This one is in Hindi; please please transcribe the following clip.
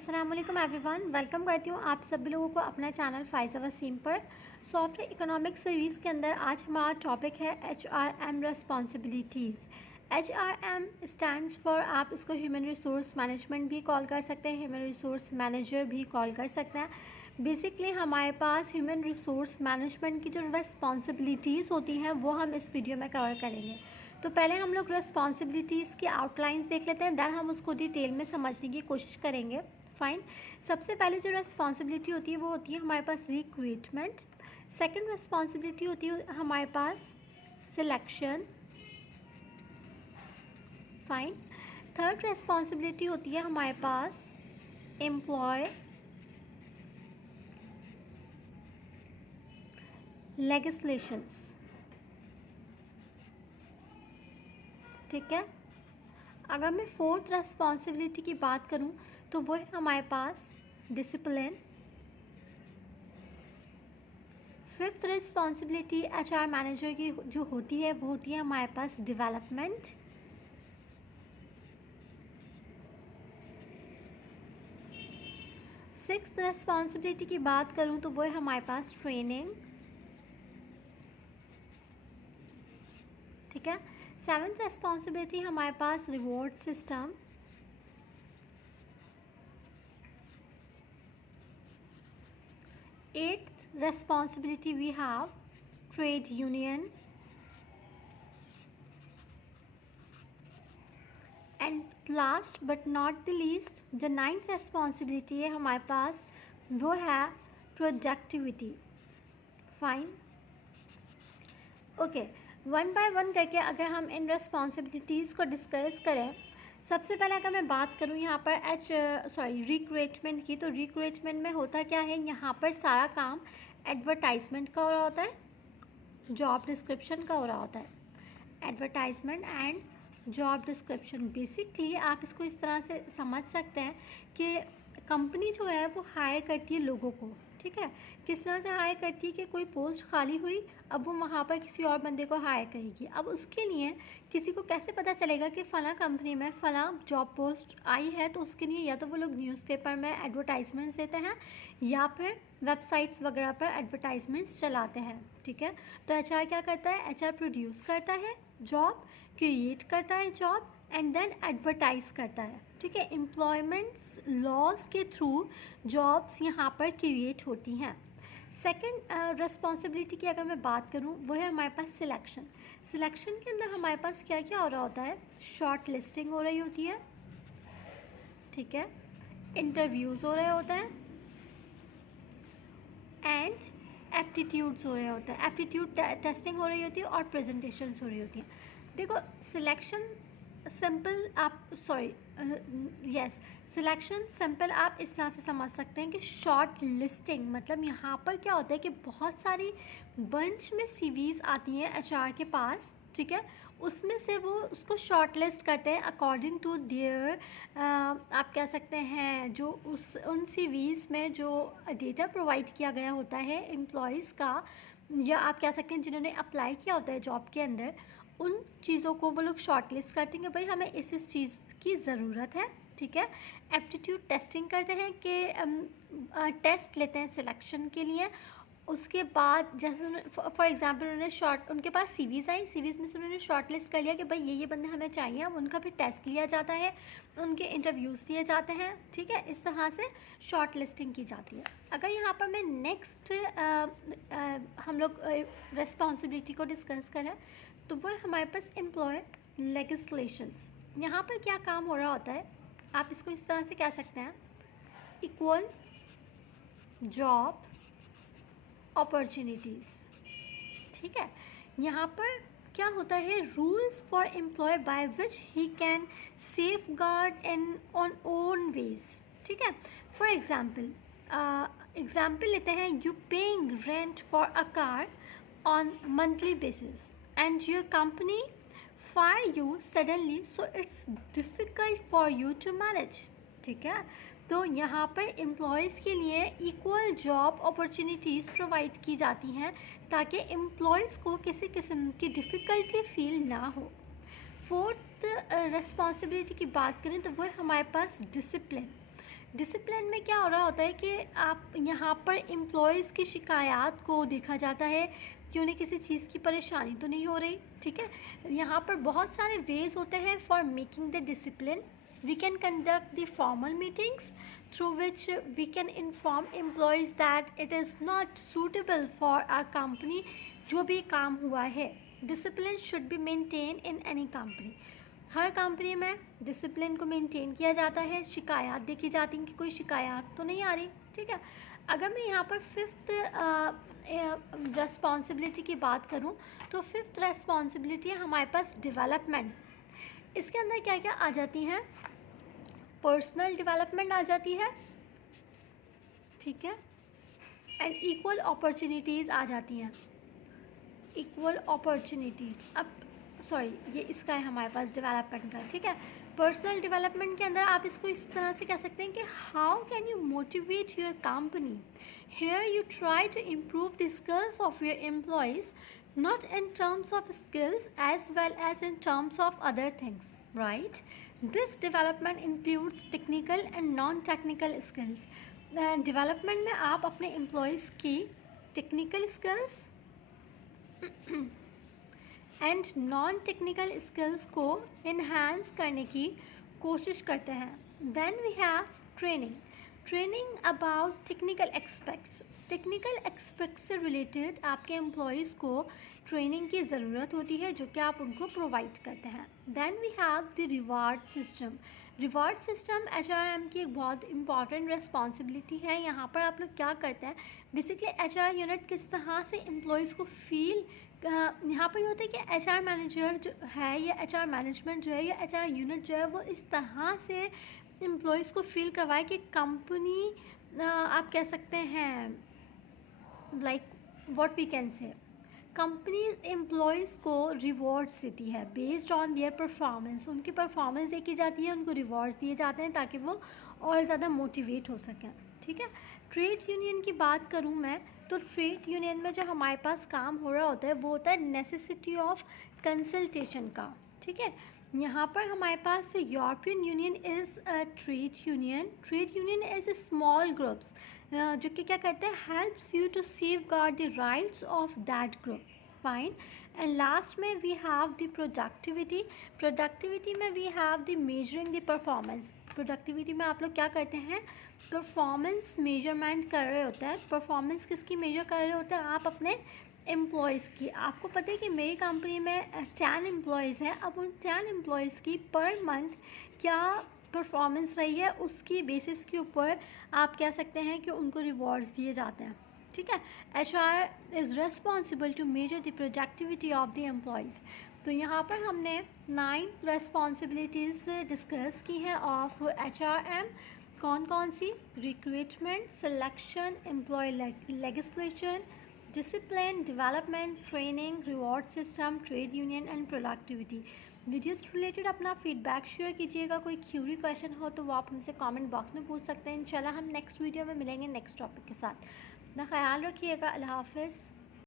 अस्सलाम वालेकुम एवरीवन, वेलकम करती हूँ आप सभी लोगों को अपना चैनल फ़ाइज़ा वसीम पर। सॉफ्टवेयर इकोनॉमिक्स सीरीज़ के अंदर आज हमारा टॉपिक है HRM responsibilities. HRM stands for, आप इसको ह्यूमन रिसोर्स मैनेजमेंट भी कॉल कर सकते हैं, ह्यूमन रिसोर्स मैनेजर भी कॉल कर सकते हैं। बेसिकली हमारे पास ह्यूमन रिसोर्स मैनेजमेंट की जो रिस्पॉन्सिबिलिटीज़ होती हैं वो हम इस वीडियो में कवर करेंगे। तो पहले हम लोग रिस्पॉन्सिबिलिटीज़ की आउटलाइंस देख लेते हैं, दैन हम उसको डिटेल में समझने की कोशिश करेंगे। फाइन। सबसे पहले जो रिस्पॉन्सिबिलिटी होती है वो होती है हमारे पास रिक्रूटमेंट। सेकंड रिस्पॉन्सिबिलिटी होती है हमारे पास सिलेक्शन। फाइन। थर्ड रिस्पॉन्सिबिलिटी होती है हमारे पास एम्प्लॉय। लेजिस्लेशंस। ठीक है। अगर मैं फोर्थ रिस्पॉन्सिबिलिटी की बात करूं तो वो है हमारे पास discipline. Fifth responsibility HR manager की जो होती है वो होती है हमारे पास डेवलपमेंट। सिक्स्थ रिस्पॉन्सिबिलिटी की बात करूं तो वो है हमारे पास ट्रेनिंग। ठीक है। सेवन्थ रिस्पॉन्सिबिलिटी हमारे पास reward system. Eighth responsibility we have trade union, and last but not the least जो नाइन्थ responsibility है हमारे पास वो है productivity. Fine. Okay, one by one करके अगर हम इन रिस्पॉन्सिबिलिटीज़ को डिस्कस करें, सबसे पहले अगर मैं बात करूं यहाँ पर रिक्रूटमेंट की, तो रिक्रूटमेंट में होता क्या है, यहाँ पर सारा काम एडवर्टाइजमेंट का हो रहा होता है, जॉब डिस्क्रिप्शन का हो रहा होता है। Advertisement and job description, basically आप इसको इस तरह से समझ सकते हैं कि कंपनी जो है वो हायर करती है लोगों को। ठीक है। किस तरह से हायर करती है कि कोई पोस्ट खाली हुई, अब वो वहाँ पर किसी और बंदे को हायर करेगी। अब उसके लिए किसी को कैसे पता चलेगा कि फ़लाँ कंपनी में फ़लाँ जॉब पोस्ट आई है, तो उसके लिए या तो वो लोग न्यूज़पेपर में एडवर्टाइजमेंट्स देते हैं या फिर वेबसाइट्स वगैरह पर एडवर्टाइजमेंट्स चलाते हैं। ठीक है। तो एचआर क्या करता है, एचआर प्रोड्यूस करता है जॉब, क्रिएट करता है जॉब एंड देन एडवर्टाइज करता है। ठीक है। एम्प्लॉयमेंट लॉज के थ्रू जॉब्स यहाँ पर क्रिएट होती हैं। सेकंड रिस्पॉन्सिबिलिटी की अगर मैं बात करूँ वो है हमारे पास सिलेक्शन। सिलेक्शन के अंदर हमारे पास क्या क्या हो रहा होता है, शॉर्ट लिस्टिंग हो रही होती है। ठीक है। इंटरव्यूज़ हो रहे होते हैं एंड एप्टीट्यूड्स हो रहे होते हैं, एप्टीट्यूड टेस्टिंग हो रही होती है और प्रेजेंटेशंस हो रही होती हैं। देखो सिलेक्शन सिंपल, आप सिलेक्शन सिंपल आप इस तरह से समझ सकते हैं कि शॉर्ट लिस्टिंग मतलब यहाँ पर क्या होता है कि बहुत सारी बंच में सीवीज़ आती हैं एचआर के पास। ठीक है। उसमें से वो उसको शॉर्ट लिस्ट करते हैं अकॉर्डिंग टू देयर, आप कह सकते हैं जो उन सीवीज़ में जो डेटा प्रोवाइड किया गया होता है एम्प्लॉयज़ का, या आप कह सकते हैं जिन्होंने अप्लाई किया होता है जॉब के अंदर, उन चीज़ों को वो लोग शॉर्ट लिस्ट करते हैं कि भाई हमें इस चीज़ की ज़रूरत है। ठीक है। एप्टीट्यूड टेस्टिंग करते हैं कि टेस्ट लेते हैं सिलेक्शन के लिए। उसके बाद जैसे फॉर एग्जांपल उनके पास सीवीज़ आई, सीवीज़ में से उन्होंने शॉर्ट लिस्ट कर लिया कि भाई ये बंदे हमें चाहिए, अब उनका भी टेस्ट लिया जाता है, उनके इंटरव्यूज़ दिए जाते हैं। ठीक है। इस तरह से शॉर्ट लिस्टिंग की जाती है। अगर यहाँ पर मैं नेक्स्ट हम लोग रिस्पॉन्सिबिलिटी को डिस्कस करें तो वो हमारे पास एम्प्लॉय लेजिस्लेशंस। यहाँ पर क्या काम हो रहा होता है, आप इसको इस तरह से कह सकते हैं, इक्वल जॉब अपॉर्चुनिटीज़। ठीक है। यहाँ पर क्या होता है, rules for employ by which he can safeguard in on own wage. ठीक है। फॉर एग्जाम्पल लेते हैं, you paying rent for a car on monthly basis and your company fire you suddenly, so it's difficult for you to manage. ठीक है। तो यहाँ पर एम्प्लॉयज़ के लिए इक्वल जॉब अपॉर्चुनिटीज़ प्रोवाइड की जाती हैं ताकि एम्प्लॉयज़ को किसी किस्म की डिफ़िकल्टी फील ना हो। फोर्थ रिस्पॉन्सिबिलिटी की बात करें तो वो है हमारे पास डिसिप्लिन। डिसिप्लिन में क्या हो रहा होता है कि आप यहाँ पर एम्प्लॉयज़ की शिकायत को देखा जाता है कि उन्हें किसी चीज़ की परेशानी तो नहीं हो रही, ठीक है। यहाँ पर बहुत सारे वेज होते हैं for making the discipline. We can conduct the formal meetings through which we can inform employees that it is not suitable for our company. जो भी काम हुआ है, discipline should be maintain in any company. हर कंपनी में डिसिप्लिन को मेंटेन किया जाता है। शिकायत देखी जाती है कि कोई शिकायत तो नहीं आ रही, ठीक है। अगर मैं यहाँ पर फिफ्थ रेस्पॉन्सिबिलिटी की बात करूँ तो फिफ्थ रेस्पॉन्सिबिलिटी है हमारे पास डेवलपमेंट। इसके अंदर क्या क्या आ जाती हैं? पर्सनल डेवलपमेंट आ जाती है, ठीक है, एंड इक्वल अपॉर्चुनिटीज़ आ जाती हैं। इक्वल अपॉर्चुनिटीज़, अब सॉरी ये इसका है हमारे पास डेवलपमेंट का, ठीक है। पर्सनल डेवलपमेंट के अंदर आप इसको इस तरह से कह सकते हैं कि how can you motivate your company. Here you try to improve the skills of your employees, not in terms of skills as well as in terms of other things, right? This development includes technical and non-technical skills. Development में आप अपने employees की technical skills and non technical skills को इन्हांस करने की कोशिश करते हैं। Then we have training. Training about technical aspects. Technical aspects से रिलेटेड आपके एम्प्लॉयज़ को ट्रेनिंग की ज़रूरत होती है जो कि आप उनको प्रोवाइड करते हैं। Then we have the reward system. Reward system HRM की एक बहुत इंपॉर्टेंट रिस्पॉन्सिबिलिटी है। यहाँ पर आप लोग क्या करते हैं, बेसिकली HR यूनिट किस तरह से एम्प्लॉयज़ को फील, यहाँ पर ये होता है कि HR मैनेजर जो है या HR मैनेजमेंट जो है या HR यूनिट जो है वो इस तरह से एम्प्लॉयज़ को फील करवाए कि कंपनी आप कह सकते हैं like what we can say companies employees को रिवॉर्ड्स देती है बेस्ड ऑन देयर परफॉर्मेंस। उनकी परफॉर्मेंस देखी जाती है, उनको रिवॉर्ड्स दिए जाते हैं ताकि वो और ज़्यादा मोटिवेट हो सकें, ठीक है। ट्रेड यूनियन की बात करूँ मैं तो ट्रेड यूनियन में जो हमारे पास काम हो रहा होता है वो होता है नेसेसिटी ऑफ कंसल्टेशन का, ठीक है। यहाँ पर हमारे पास European union is a trade union. Trade union is a small groups जो कि क्या करते हैं, helps you to safeguard the rights of that group, fine. And last में we have the productivity. Productivity में we have the measuring the performance. Productivity में आप लोग क्या करते हैं, परफॉर्मेंस मेजरमेंट कर रहे होते हैं। परफॉर्मेंस किसकी मेजर कर रहे होते हैं, आप अपने एम्प्लॉयज़ की। आपको पता है कि मेरी कंपनी में 10 एम्प्लॉयज़ हैं। अब उन 10 एम्प्लॉयज़ की पर मंथ क्या परफॉर्मेंस रही है उसकी बेसिस के ऊपर आप कह सकते हैं कि उनको रिवॉर्ड्स दिए जाते हैं, ठीक है। HR is responsible to measure the productivity of the employees. तो यहाँ पर हमने 9 रेस्पॉन्सिबिलिटीज़ डिस्कस की हैं ऑफ HRM। कौन कौन सी? Recruitment, selection, employ legislation, discipline, development, training, reward system, trade union and productivity. Videos related अपना फीडबैक शेयर कीजिएगा। कोई क्यूरी क्वेश्चन हो तो वो आप हमसे कमेंट बॉक्स में पूछ सकते हैं। इंशाल्लाह हम नेक्स्ट वीडियो में मिलेंगे नेक्स्ट टॉपिक के साथ। अपना ख्याल रखिएगा। अल्लाह हाफ़िज़।